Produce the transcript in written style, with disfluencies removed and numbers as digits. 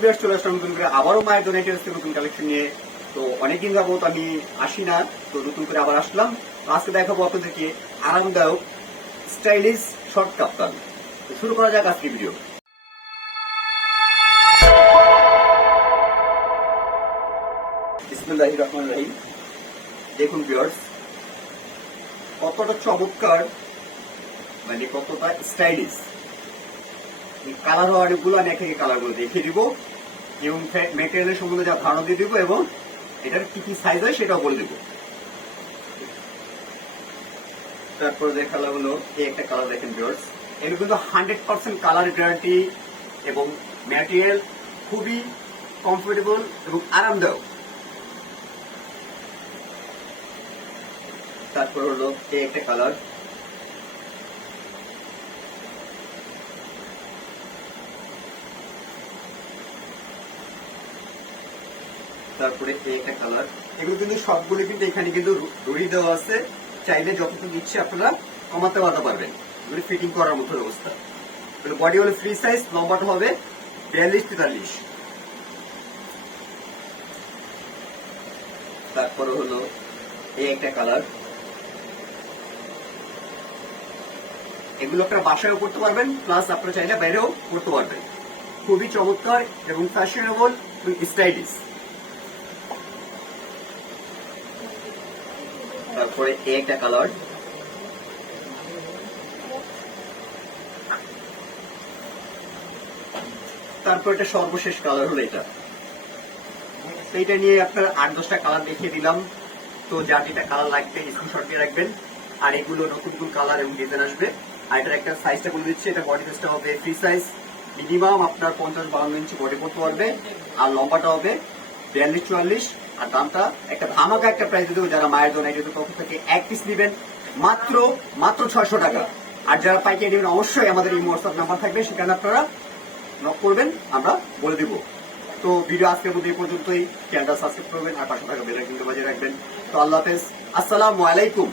চলে আসলাম নতুন করে আবারও মায়ের ডোনেটের নতুন কালেকশন নিয়ে। তো অনেকদিন যাবত আমি আসি না, তো নতুন করে আবার আসলাম। আজকে দেখাবো আপনাদেরকে আরামদায়ক স্টাইলিশ শর্ট কাপ্তান। তো শুরু করা যাক আজকে ভিডিও। বিসমিল্লাহির রহমানির রহিম। দেখুন ভিউয়ার্স, কতটা চমৎকার, মানে কতটা স্টাইলিশ। কালার হওয়া অনেকগুলো, আমি একে কালারগুলো দেখিয়ে দিব এবং মেটেরিয়ালের সম্বন্ধে যা ধারণা দিয়ে দিব এবং এটার কি কি সাইজ হয় সেটাও বলে দেব। তারপরে দেখালো হলো এই একটা কালার, দেখেন ভিউয়ার্স, এগুলো কিন্তু 100% কালার গ্যারান্টি এবং ম্যাটেরিয়াল খুবই কমফোর্টেবল এবং আরামদায়ক। তারপর হলো এই একটা কালার, তারপরে এই একটা কালার। এগুলো কিন্তু সবগুলো কিন্তু এখানে কিন্তু দড়ি দেওয়া আছে, চাইলে যতটুকু ইচ্ছে আপনারা কমাতে বাড়াতে পারবেন। এগুলো ফিটিং করার মতো অবস্থা। বডি হলো ফ্রি সাইজ, লম্বাটা হবে 42-43। তারপরে হলো এই একটা কালার। এগুলো আপনারা বাসায়ও করতে পারবেন, প্লাস আপনারা চাইলে বাইরেও করতে পারবেন। খুবই চমৎকার এবং ফ্যাশনেবল এবং স্টাইলিশ। তারপরে এই একটা কালার, তারপর এটা সর্বশেষ কালার হলো এটা। এইটা নিয়ে আপনার 8-10টা কালার দেখিয়ে দিলাম। তো যার যেটা কালার লাগবে স্ক্রিনশট দিয়ে রাখবেন। আর এগুলো নতুন নতুন কালার এবং ডিজাইন আসবে। আর এটার একটা সাইজটা বলে দিচ্ছি, এটা বডি সাইজটা হবে ফ্রি সাইজ, মিনিমাম আপনার 50-52 ইঞ্চি বডি করতে পারবে। আর লম্বাটা হবে 42-44। আর দামটা একটা ধামাকা একটা প্রাইস দেবো, যারা মায়ের জন্য যেহেতু পক্ষ থেকে এক পিস নেবেন মাত্র 600 টাকা। আর যারা পাইকারি নেবেন অবশ্যই আমাদের এই হোয়াটসঅ্যাপ নাম্বার থাকবে, সেখানে আপনারা নক করবেন, আমরা বলে দিব। তো ভিডিও আজকের মধ্যে এই পর্যন্তই। চ্যানেলটা সাবস্ক্রাইব করবেন আর পাশে থাকা বেল আইকনটা বাজিয়ে রাখবেন। তো আল্লাহ হাফেজ, আসসালামু আলাইকুম।